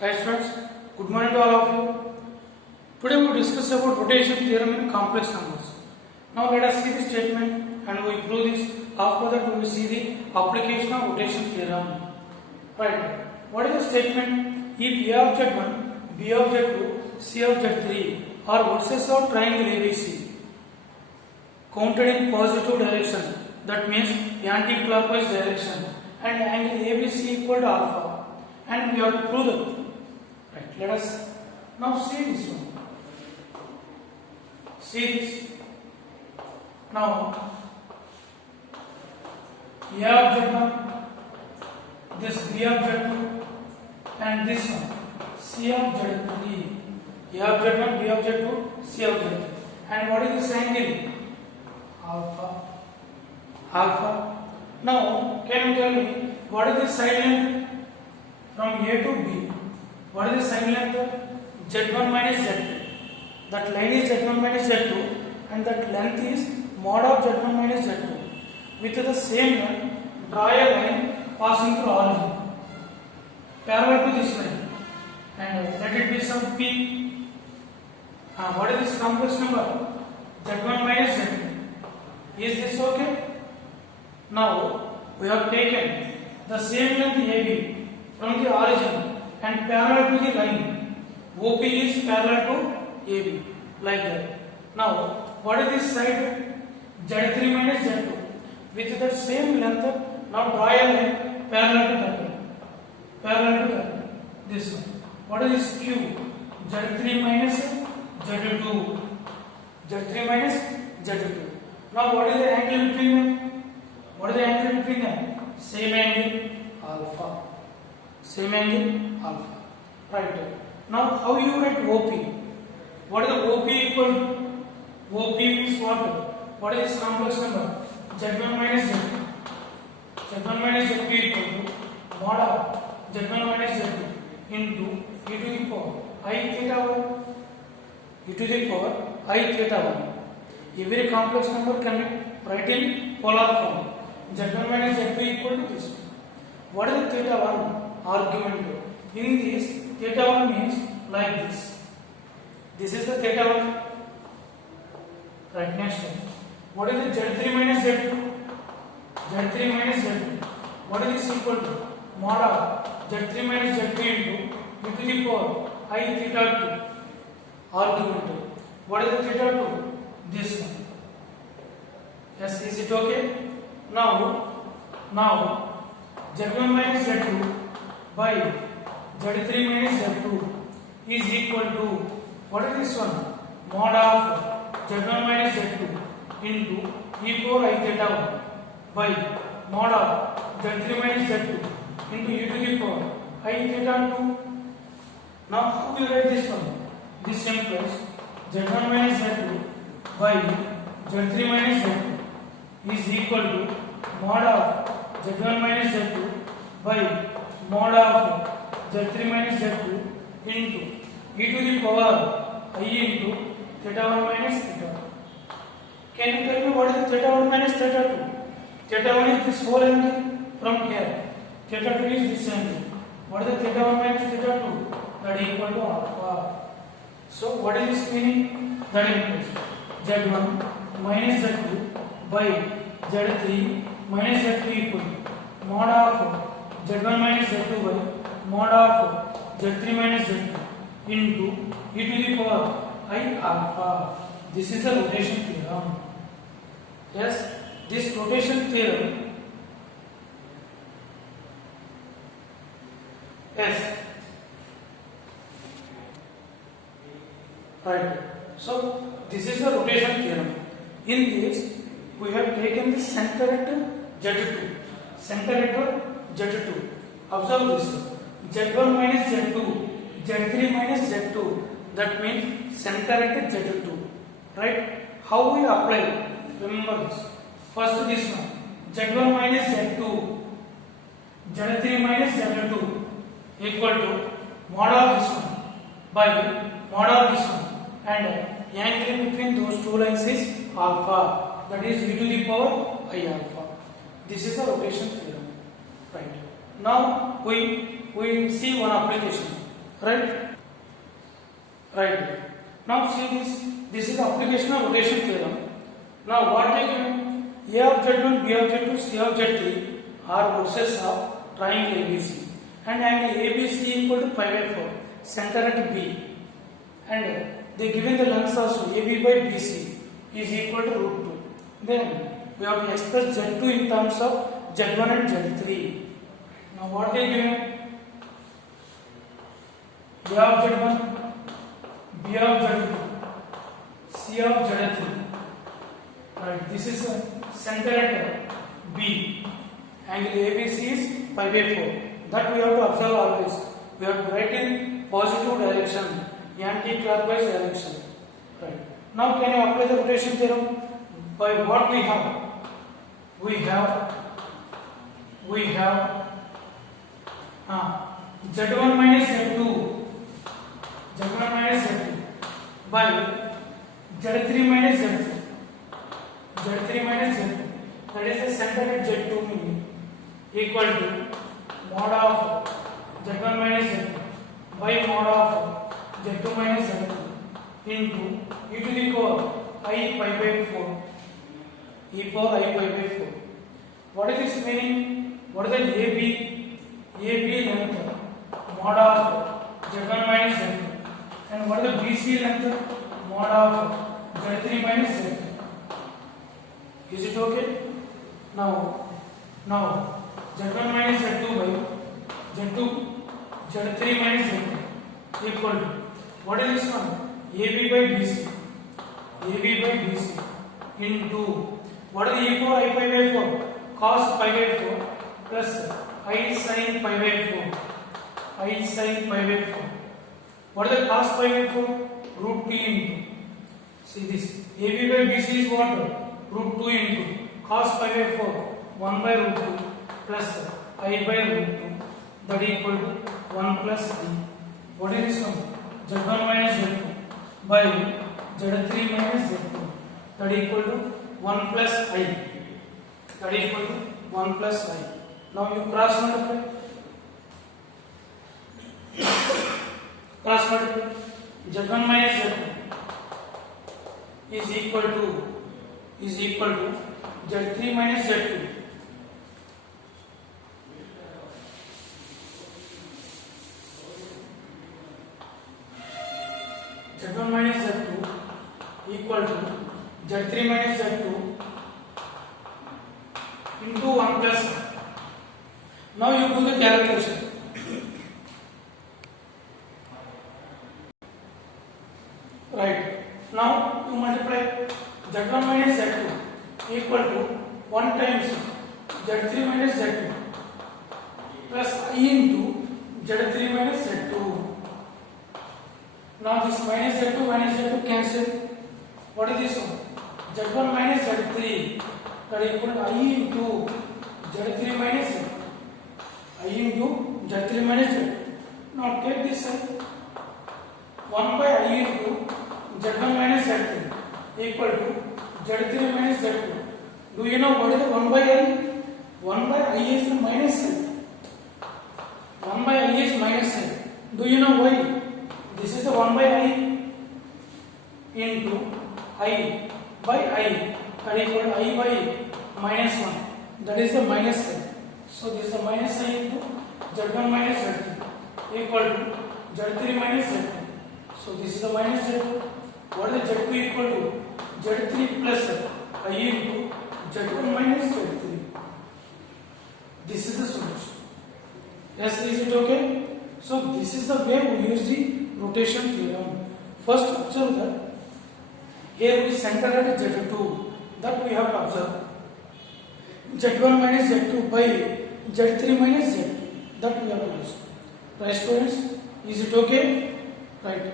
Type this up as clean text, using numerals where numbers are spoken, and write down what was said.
Hi students, good morning to all of you. Today we will discuss about rotation theorem in complex numbers. Now let us see the statement and we prove this. After that we will see the application of rotation theorem. Right. What is the statement? If A of Z1, B of Z2, C of Z3 are vertices of triangle ABC counted in positive direction, that means anti-clockwise direction, and angle ABC equal to alpha, and we have to prove that. Right, let us now see this one. See this. Now, A of Z1, this B of Z2, and this one, C of Z3. A of Z1, B of Z2, C of Z3. And what is this angle? Alpha. Alpha. Now, can you tell me what is the side length from A to B? What is the side length? Z1 minus Z2. That line is Z1 minus Z2 and that length is mod of Z1 minus Z2. With the same length, draw a line passing through origin parallel to this line and let it be some P. What is this complex number? Z1 minus Z2. Is this okay? Now we have taken the same length AB from the origin and parallel to the line. OP is parallel to AB, like that. Now, what is this side? Z3 minus Z2. With that same length, now draw a line parallel to that line. Parallel to that line. This one. What is this Q? Z3 minus Z2. Z3 minus Z2. Now, what is the angle between them? What is the angle between them? Same angle, alpha. Same angle, alpha. Right. Now, how you write OP? What is the OP equal to? OP means what? What is this complex number? Z1 minus Z2. Z1 minus Z2 equal to mod of Z1 minus Z2 into e to the power I theta 1. E to the power I theta 1. Every complex number can be written in polar form. Z1 minus Z2 equal to this. What is the theta 1 argument? In this, theta 1 means like this. This is the theta 1. Right, next one. What is the Z3 minus Z2? Z3 minus Z2. What is this equal to? Mod of Z3 minus Z2 into e to the power I theta 2 argument. What is the theta 2? This one. Yes, is it okay? Now Z1 minus Z2 by Z3 minus Z2 is equal to, what is this one? Mod of Z1 minus Z2 into e power I theta 1 by mod of Z3 minus Z2 into e to the power I theta 2. Now how we write this one? This implies Z1 minus Z2 by Z3 minus Z2 is equal to mod of Z1 minus Z2 by mod of Z3 minus Z2 into e to the power I into theta 1 minus theta 1. Can you tell me what is theta 1 minus theta 2? Theta 1 is this whole angle from here. Theta 2 is this angle. What is the theta 1 minus theta 2? That is equal to alpha. So what is this meaning? That implies Z1 minus Z2 by Z3 minus Z2 equal to mod of Z1 minus Z2 by mod of Z3 minus Z2 into e to the power I alpha. This is the rotation theorem. Yes, this rotation theorem. Yes. Right. So this is the rotation theorem. In this, we have taken the center at Z2. Center at Z2. Observe this. Z1 minus Z2, Z3 minus Z2. That means center at Z2. Right? How we apply? Remember this. First this one. Z1 minus Z2, Z3 minus Z2 equal to mod of this one by mod of this one. And angle between those two lines is alpha, that is e to the power I alpha. This is the rotation theorem. Right. Now we see one application. right? Right. Now see this. This is the application of rotation theorem. Now what they given? A of Z1, B of Z2, C of Z3 are vertices of triangle ABC, and angle ABC equal to pi by 4. Center at B, and they given the length also AB by BC is equal to root 2. Then we have to express Z2 in terms of Z1 and Z3. Now what they given? A of Z1, B of Z2, C of Z3. Right, this is center at B. Angle ABC is pi by 4. That we have to observe always. We have to write in positive direction, anti-clockwise direction. Right. Now can you apply the rotation theorem? By what we have? We have Z1 minus Z2 by Z3 minus Z2. That is the center at Z2 meaning equal to mod of Z1 minus Z2 by mod of Z2 minus Z2 into e to the power I pi by 4. E power I pi by 4. What is this meaning? What is the AB length? Mod of Z1 minus Z2. And what is the BC length? Mod of Z3 minus Z2. Is it okay? Now Z1 minus Z2 by Z3 minus Z2 equal to, what is this one? AB by BC into, what is the e power I pi by 4? Cos pi by 4 plus I sin pi by 4. What is the cos pi by 4? Root 2 into, see this, AB by BC is what? Root 2 into cos pi by 4, 1 by root 2 plus I by root 2, that equal to 1 plus I. What is this one? Z1 minus Z2 by Z3 minus Z2, that equal to 1 plus I. Now you cross multiply. Z1 minus Z2 is equal to Z3 minus Z2. Z1 minus Z2 equal to Z3 minus Z2 into 1 plus. Now you do the calculation. Right. Now you multiply Z1 minus Z2 equal to 1 times Z3 minus Z2 plus I into Z3 minus Z2. Now this minus Z2 cancel. What is this one? Z1 minus Z3, that equal to I into Z3 minus Z2. Now take this side. 1 by I into Z1 minus Z3 equal to Z3 minus Z2. Do you know what is the 1 by I? 1 by I is the minus side. 1 by I is minus side. Do you know why? This is the 1 by I into I by I, that equal to I by minus 1. That is the minus side. So this is the minus I into Z1 minus Z2 equal to Z3 minus Z2. So this is the minus Z2. What is the Z2 equal to? Z3 plus I into Z1 minus Z3. This is the solution. Yes, is it okay? So this is the way we use the rotation theorem. First observe that here we center at Z2, that we have to observe. Z1 minus Z2 by Z3 minus Z2, that we have to use. Right students, is it okay? Right.